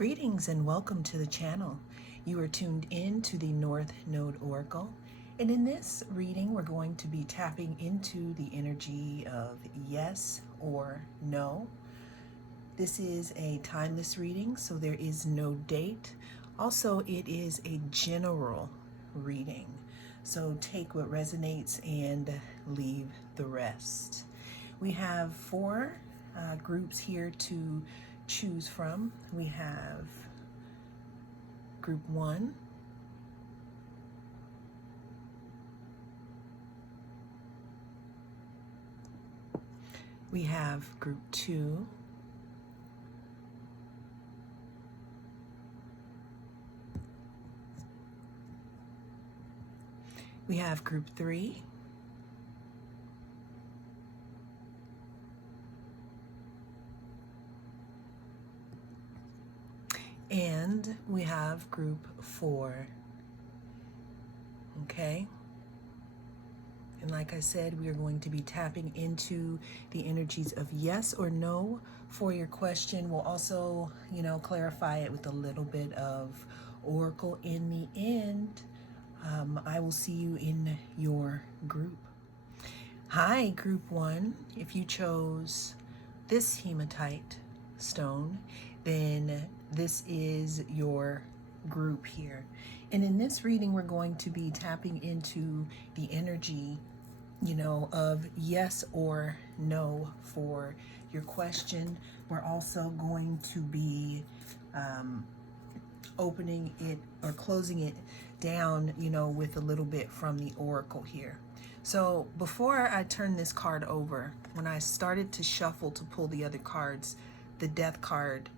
Greetings and welcome to the channel. You are tuned in to the North Node Oracle, and in this reading we're going to be tapping into the energy of yes or no. This is a timeless reading, so there is no date. Also, it is a general reading, so take what resonates and leave the rest. We have four groups here to choose from. We have group 1, we have group 2, we have group 3, and we have group 4. Okay? And like I said, we are going to be tapping into the energies of yes or no for your question. We'll also, clarify it with a little bit of oracle in the end. I will see you in your group. Hi, group 1. If you chose this hematite stone, then this is your group here. And in this reading, we're going to be tapping into the energy, of yes or no for your question. We're also going to be opening it or closing it down, with a little bit from the oracle here. So before I turn this card over, when I started to shuffle to pull the other cards, the death card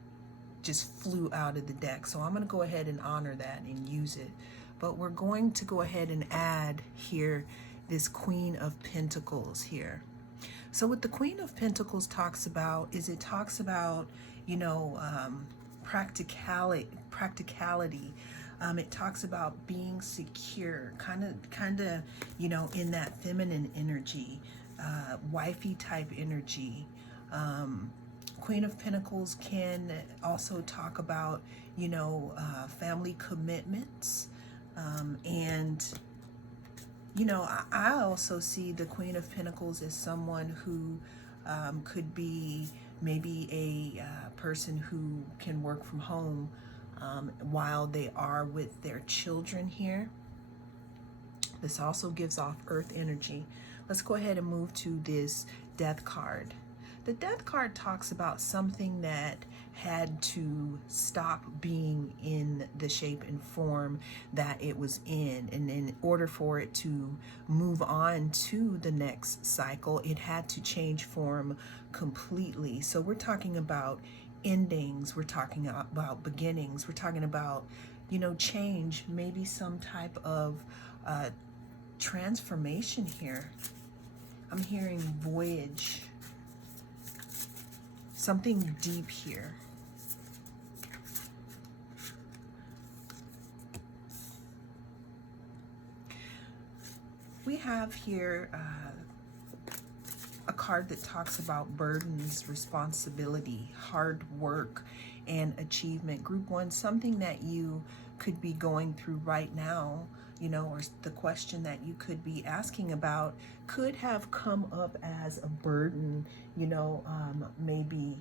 just flew out of the deck. So I'm going to go ahead and honor that and use it. But we're going to go ahead and add here this Queen of Pentacles here. So what the Queen of Pentacles talks about is it talks about, practicality. It talks about being secure, kind of, in that feminine energy, wifey type energy. Queen of Pentacles can also talk about, family commitments. And, I also see the Queen of Pentacles as someone who could be maybe a person who can work from home while they are with their children here. This also gives off earth energy. Let's go ahead and move to this death card. The death card talks about something that had to stop being in the shape and form that it was in. And in order for it to move on to the next cycle, it had to change form completely. So we're talking about endings, we're talking about beginnings, we're talking about, change, maybe some type of transformation here. I'm hearing voyage. Something deep here. We have here a card that talks about burdens, responsibility, hard work, and achievement. Group 1, something that you could be going through right now, or the question that you could be asking about could have come up as a burden, maybe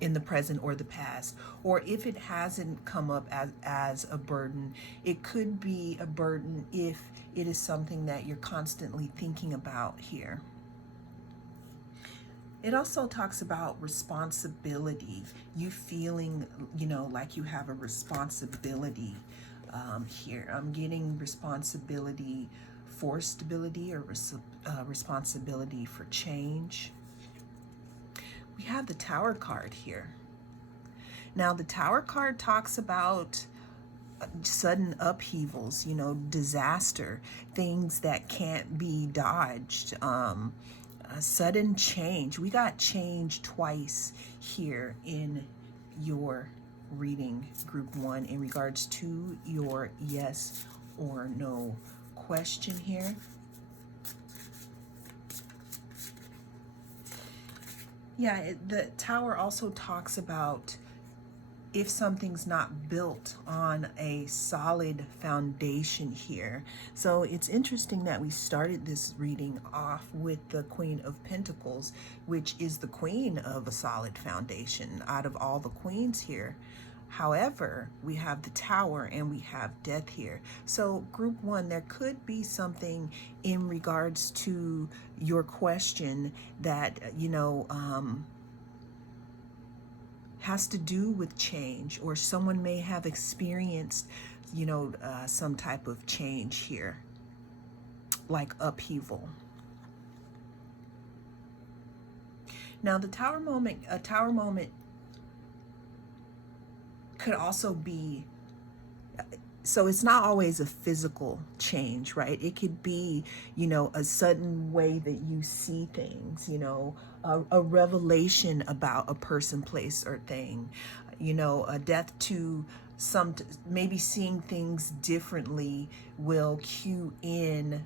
in the present or the past. Or if it hasn't come up as a burden, it could be a burden if it is something that you're constantly thinking about here. It also talks about responsibility, you feeling, like you have a responsibility here. I'm getting responsibility for stability or responsibility for change. We have the Tower card here. Now, the Tower card talks about sudden upheavals, disaster, things that can't be dodged, sudden change. We got change twice here in your reading, group 1, in regards to your yes or no question here. Yeah, the Tower also talks about if something's not built on a solid foundation here. So it's interesting that we started this reading off with the Queen of Pentacles, which is the queen of a solid foundation out of all the queens here. However, we have the Tower and we have death here. So group one, there could be something in regards to your question that, has to do with change, or someone may have experienced, some type of change here, like upheaval. Now, a tower moment could also be, so it's not always a physical change, right? It could be, a sudden way that you see things, a revelation about a person, place, or thing, a death to maybe seeing things differently will cue in,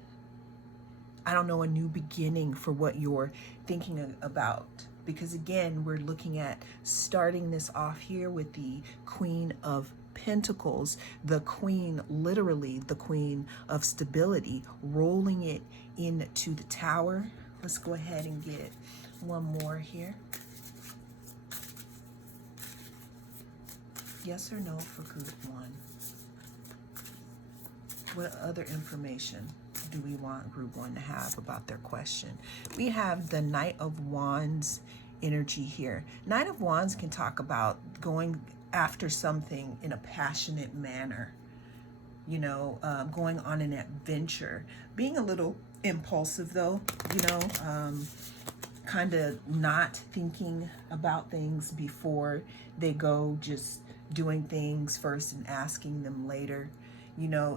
I don't know, a new beginning for what you're thinking about. Because again, we're looking at starting this off here with the Queen of Pentacles, the queen, literally the queen of stability, rolling it into the Tower. Let's go ahead and get one more here. Yes or no for group one? What other information do we want group one to have about their question? We have the Knight of Wands energy here. Knight of Wands can talk about going after something in a passionate manner, going on an adventure, being a little impulsive though, kind of not thinking about things before they go, just doing things first and asking them later.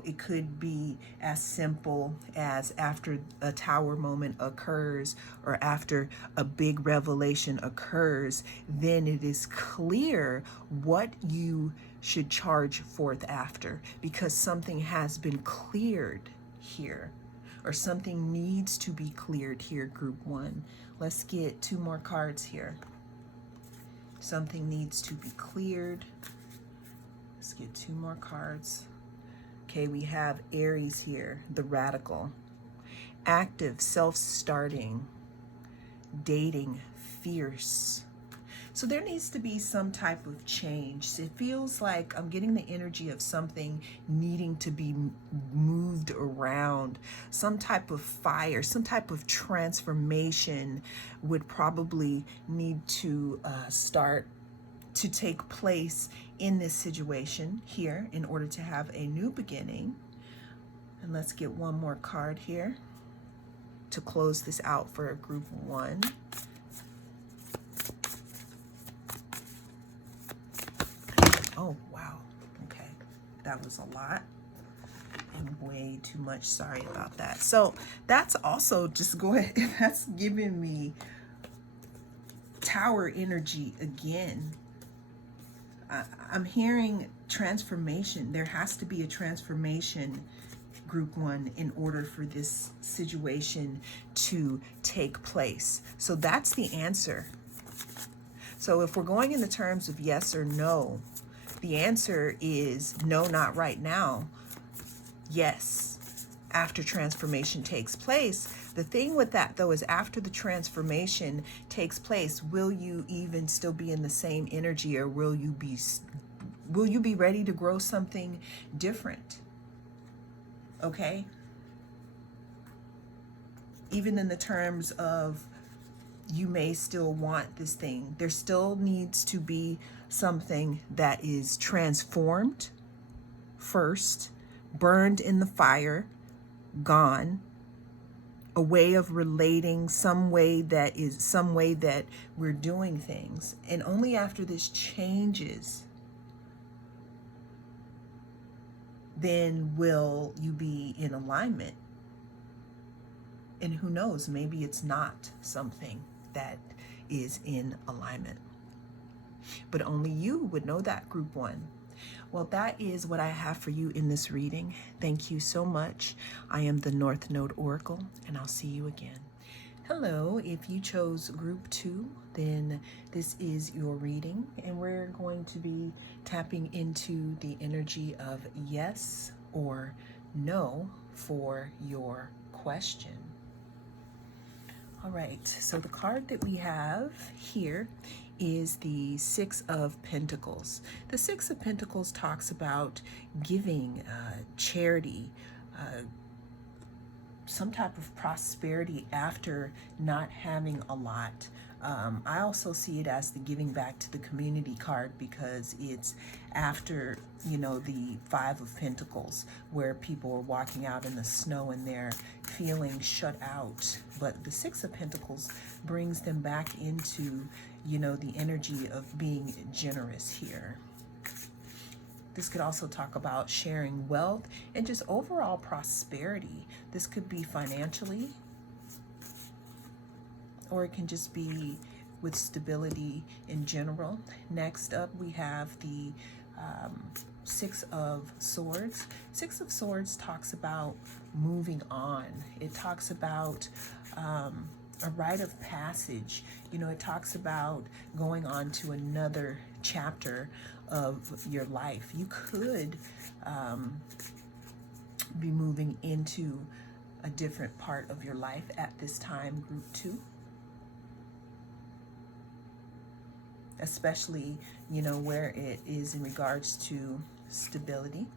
It could be as simple as after a Tower moment occurs or after a big revelation occurs, then it is clear what you should charge forth after, because something has been cleared here, or something needs to be cleared here, group one. Let's get two more cards here. Something needs to be cleared. Let's get two more cards. Okay, we have Aries here, the Radical. Active, self-starting, dating, fierce. So there needs to be some type of change. It feels like I'm getting the energy of something needing to be moved around. Some type of fire, some type of transformation would probably need to start to take place in this situation here in order to have a new beginning. And let's get one more card here to close this out for group one. Oh, wow. Okay. That was a lot and way too much. Sorry about that. So that's also just that's giving me Tower energy again. I'm hearing transformation. There has to be a transformation, group one, in order for this situation to take place. So that's the answer. So if we're going in the terms of yes or no, the answer is no, not right now. Yes, after transformation takes place. The thing with that, though, is after the transformation takes place, will you even still be in the same energy, or will you be ready to grow something different? Okay? Even in the terms of you may still want this thing, there still needs to be something that is transformed first, burned in the fire, gone, a way of relating, some way that we're doing things. And only after this changes, then will you be in alignment. And who knows, maybe it's not something that is in alignment. But only you would know that, group one. Well, that is what I have for you in this reading. Thank you so much. I am the North Node Oracle, and I'll see you again. Hello, if you chose group 2, then this is your reading, and we're going to be tapping into the energy of yes or no for your question. All right, so the card that we have here is the Six of Pentacles. The Six of Pentacles talks about giving, charity, some type of prosperity after not having a lot. I also see it as the giving back to the community card because it's after, the Five of Pentacles, where people are walking out in the snow and they're feeling shut out. But the Six of Pentacles brings them back into, the energy of being generous here. This could also talk about sharing wealth and just overall prosperity. This could be financially, or it can just be with stability in general. Next up, we have the Six of Swords. Six of Swords talks about moving on. It talks about a rite of passage. It talks about going on to another chapter of your life. You could be moving into a different part of your life at this time, group 2. Especially, where it is in regards to stability.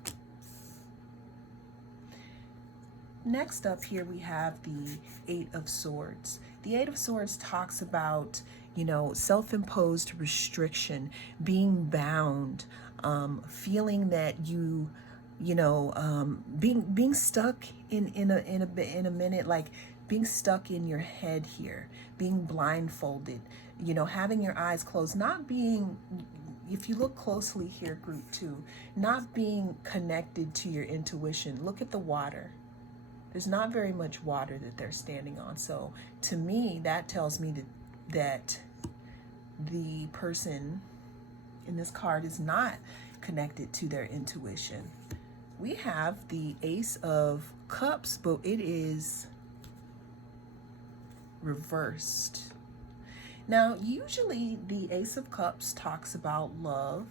Next up here we have the Eight of Swords. The Eight of Swords talks about, self-imposed restriction, being bound, feeling that being stuck in a minute, like being stuck in your head here, being blindfolded, having your eyes closed, not being, if you look closely here, group 2, not being connected to your intuition. Look at the water. There's not very much water that they're standing on. So to me, that tells me that the person in this card is not connected to their intuition. We have the Ace of Cups, but it is reversed. Now, usually the Ace of Cups talks about love,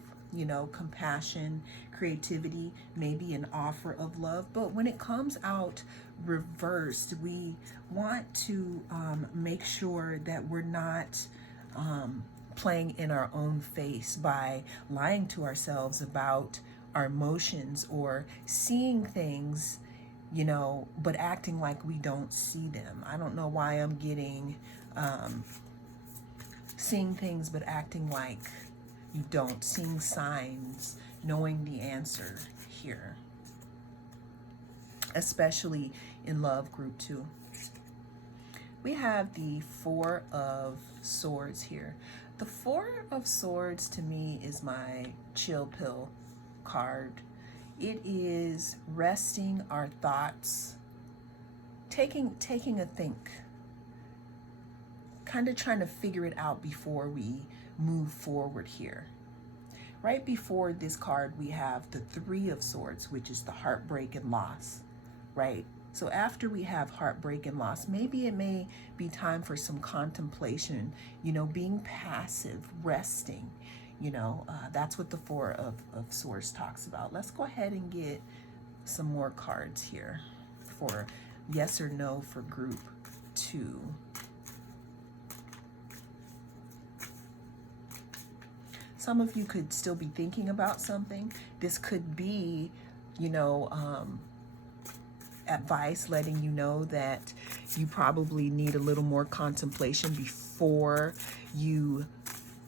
compassion, creativity, maybe an offer of love. But when it comes out reversed, we want to make sure that we're not playing in our own face by lying to ourselves about our emotions or seeing things, but acting like we don't see them. I don't know why I'm getting seeing things but acting like you don't, seeing signs, knowing the answer here, especially in love, group 2. We have the Four of Swords here. The Four of Swords to me is my chill pill card. It is resting our thoughts, taking a think, kind of trying to figure it out before we move forward here. Right before this card, we have the Three of Swords, which is the heartbreak and loss, right? So after we have heartbreak and loss, maybe it may be time for some contemplation, being passive, resting. That's what the Four of Swords talks about. Let's go ahead and get some more cards here for yes or no for group 2. Some of you could still be thinking about something. This could be, advice letting you know that you probably need a little more contemplation before you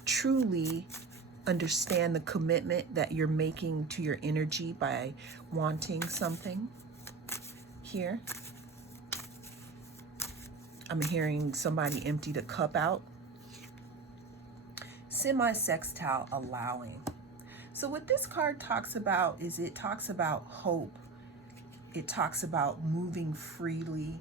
truly understand the commitment that you're making to your energy by wanting something here. I'm hearing somebody empty the cup out. Semi-sextile allowing. So what this card talks about is it talks about hope. It talks about moving freely.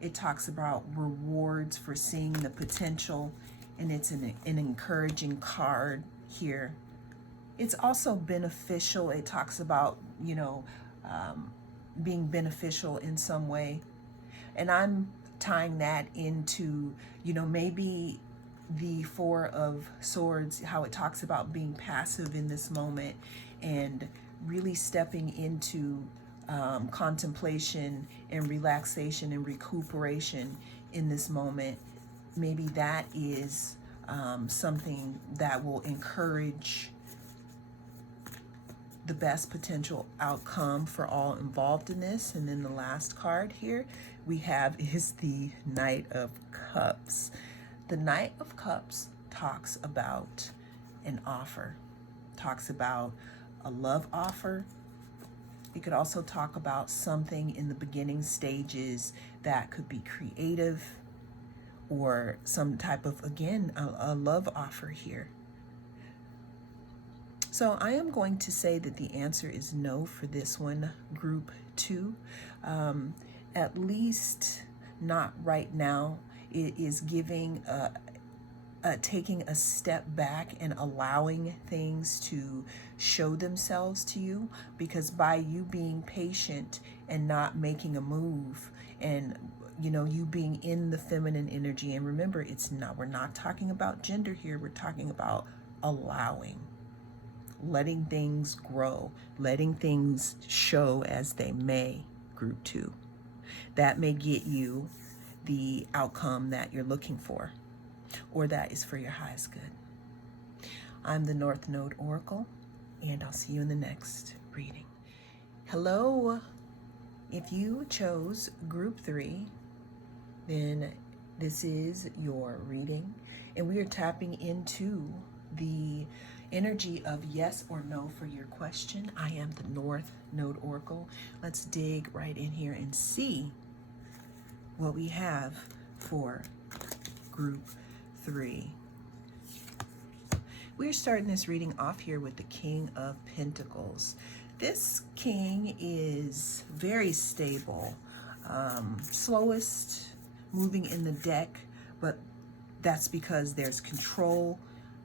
It talks about rewards for seeing the potential, and it's an encouraging card here. It's also beneficial. It talks about, being beneficial in some way. And I'm tying that into, you know, maybe the Four of Swords, how it talks about being passive in this moment and really stepping into contemplation and relaxation and recuperation in this moment. Maybe that is something that will encourage the best potential outcome for all involved in this. And then the last card here we have is the Knight of Cups. The Knight of Cups talks about an offer, talks about a love offer. It could also talk about something in the beginning stages that could be creative, or some type of, again, a love offer here. So I am going to say that the answer is no for this one, group 2. At least not right now. It is giving taking a step back and allowing things to show themselves to you, because by you being patient and not making a move, and you know, you being in the feminine energy, and remember, it's not, we're not talking about gender here, we're talking about allowing, letting things grow, letting things show as they may, group 2. That may get you the outcome that you're looking for, or that is for your highest good. I'm the North Node Oracle, and I'll see you in the next reading. Hello. If you chose group 3, then this is your reading, and we are tapping into the energy of yes or no for your question. I am the North Node Oracle. Let's dig right in here and see what we have for group 3. We're starting this reading off here with the King of Pentacles. This king is very stable, slowest moving in the deck, but that's because there's control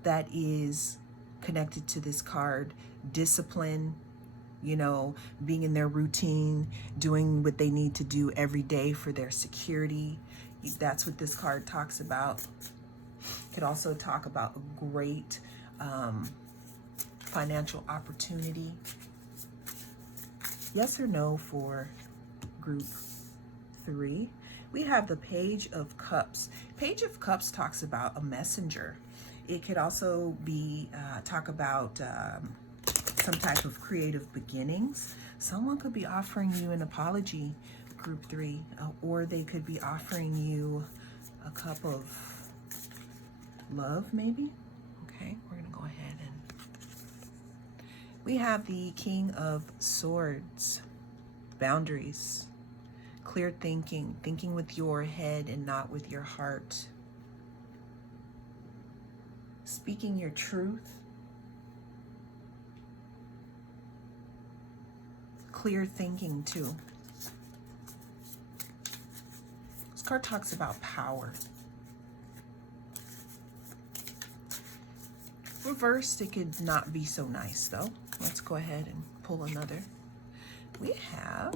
that is connected to this card, discipline, you know, being in their routine, doing what they need to do every day for their security. That's what this card talks about. It could also talk about a great financial opportunity. Yes or no for group 3. We have the Page of Cups. Page of Cups talks about a messenger. It could also be talk about some type of creative beginnings. Someone could be offering you an apology, group 3, or they could be offering you a cup of love, maybe. Okay, we're gonna go ahead and we have the King of Swords. Boundaries, clear thinking, thinking with your head and not with your heart. Speaking your truth. Clear thinking too. This card talks about power. Reversed, it could not be so nice though. Let's go ahead and pull another. We have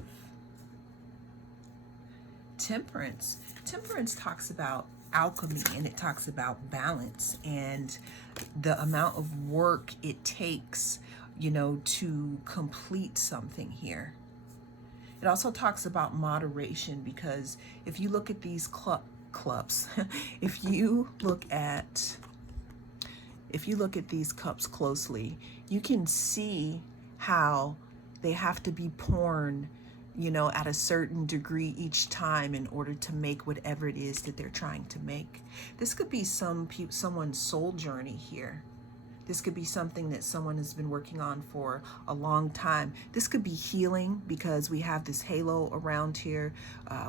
Temperance. Temperance talks about alchemy, and it talks about balance and the amount of work it takes, you know, to complete something here. It also talks about moderation, because if you look at these clubs, if you look at these cups closely, you can see how they have to be poured, you know, at a certain degree each time in order to make whatever it is that they're trying to make. This could be someone's soul journey here. This could be something that someone has been working on for a long time. This could be healing, because we have this halo around here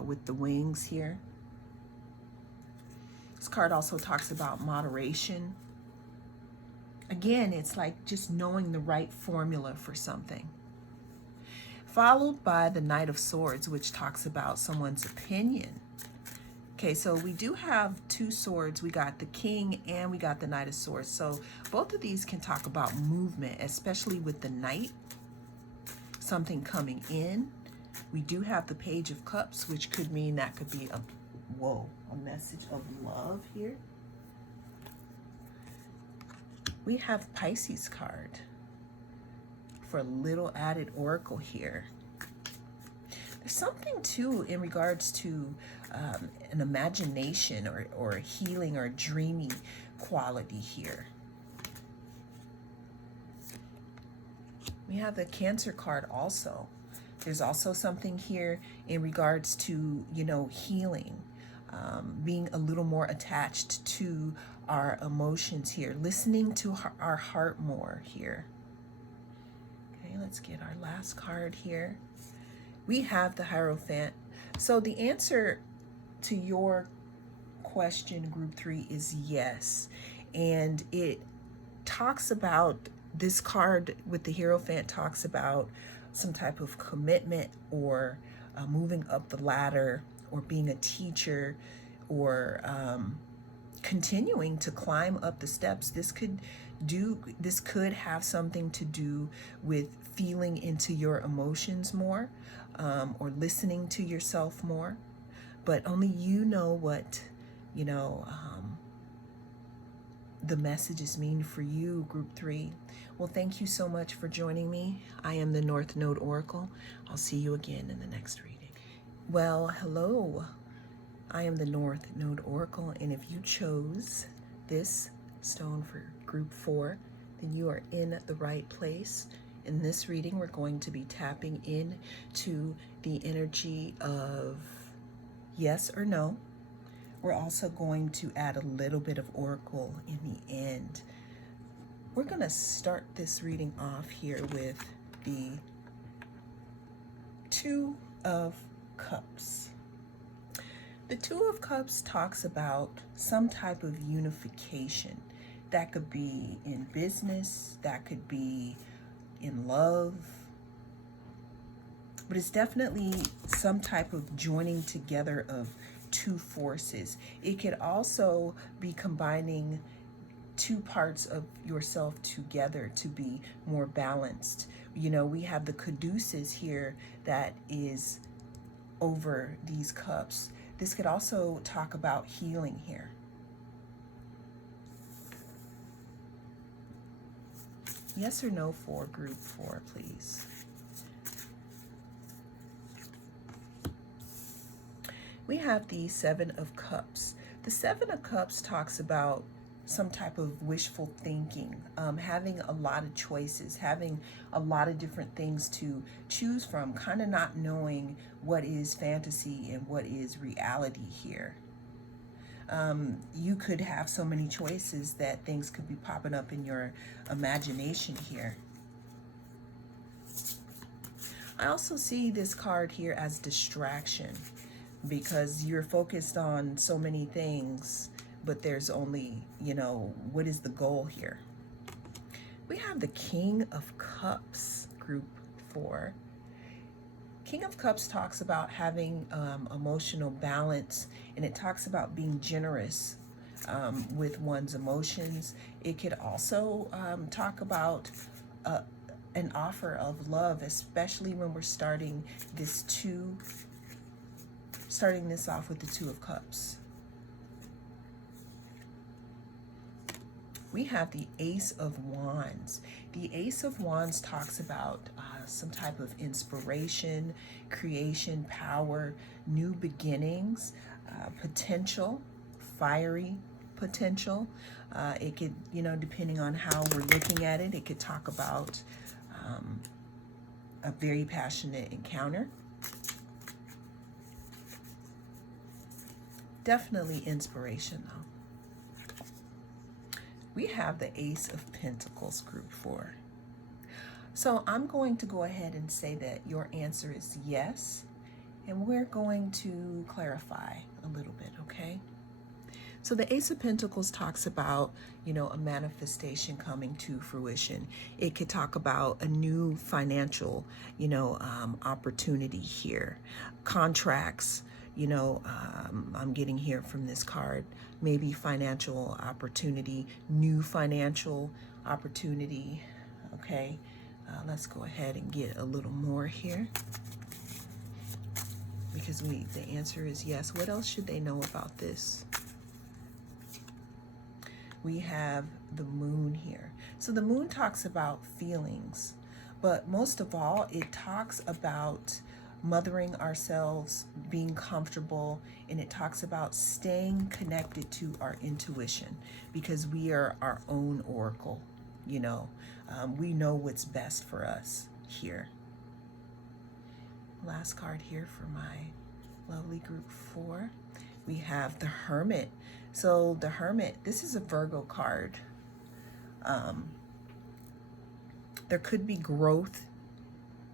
with the wings here. This card also talks about moderation. Again, it's like just knowing the right formula for something. Followed by the Knight of Swords, which talks about someone's opinion. Okay, so we do have 2 swords. We got the King and we got the Knight of Swords. So both of these can talk about movement, especially with the Knight, something coming in. We do have the Page of Cups, which could mean that could be whoa, a message of love here. We have Pisces card for a little added oracle here. There's something too in regards to an imagination or a healing or a dreamy quality here. We have the Cancer card also. There's also something here in regards to, you know, healing, being a little more attached to our emotions here, listening to our heart more here. Okay, let's get our last card here. We have the Hierophant. So the answer to your question, group 3, is yes. And it talks about, this card with the Hierophant talks about some type of commitment or moving up the ladder or being a teacher or continuing to climb up the steps. This could have something to do with feeling into your emotions more, or listening to yourself more. But only you know what, you know, the messages mean for you, group 3. Well, thank you so much for joining me. I am the North Node Oracle. I'll see you again in the next reading. Well, hello. I am the North Node Oracle, and if you chose this stone for group 4, then you are in the right place. In this reading, we're going to be tapping into the energy of yes or no. We're also going to add a little bit of oracle in the end. We're going to start this reading off here with the Two of Cups. The Two of Cups talks about some type of unification. That could be in business, that could be in love, but it's definitely some type of joining together of two forces. It could also be combining two parts of yourself together to be more balanced. You know, we have the caduceus here that is over these cups. This could also talk about healing here. Yes or no for group 4, please. We have the Seven of Cups. The Seven of Cups talks about some type of wishful thinking, having a lot of choices, having a lot of different things to choose from, kind of not knowing what is fantasy and what is reality here. You could have so many choices that things could be popping up in your imagination here. I also see this card here as distraction, because you're focused on so many things, but there's only, you know, what is the goal here? We have the King of Cups, group 4. King of Cups talks about having emotional balance, and it talks about being generous with one's emotions. It could also talk about an offer of love, especially when we're starting this off with the Two of Cups. We have the Ace of Wands. The Ace of Wands talks about some type of inspiration, creation, power, new beginnings, potential, fiery potential. It could, you know, depending on how we're looking at it, it could talk about a very passionate encounter. Definitely inspiration, though. We have the Ace of Pentacles, group 4. So I'm going to go ahead and say that your answer is yes, and we're going to clarify a little bit, okay? So the Ace of Pentacles talks about, you know, a manifestation coming to fruition. It could talk about a new financial, you know, opportunity here, contracts. You know, I'm getting here from this card, maybe financial opportunity, new financial opportunity. Okay, let's go ahead and get a little more here. because the answer is yes. What else should they know about this? We have the moon here. So the moon talks about feelings, but most of all, it talks about mothering ourselves, being comfortable, and it talks about staying connected to our intuition, because we are our own oracle. We know what's best for us here. Last card here for my lovely group 4. We have the Hermit. So the Hermit, this is a Virgo card. There could be growth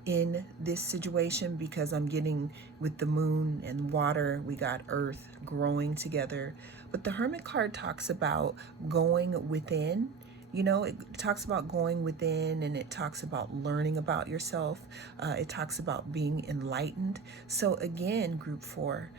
in this situation, because I'm getting with the moon and water, we got earth growing together. But the Hermit card talks about going within. It talks about going within, and it talks about learning about yourself. It talks about being enlightened. So again, group 4,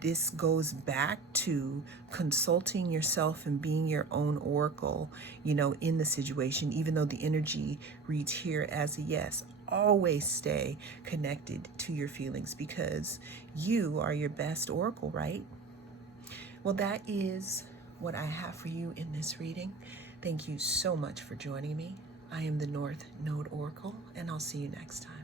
this goes back to consulting yourself and being your own oracle, in the situation, even though the energy reads here as a yes. Always stay connected to your feelings, because you are your best oracle, right? Well, that is what I have for you in this reading. Thank you so much for joining me. I am the North Node Oracle, and I'll see you next time.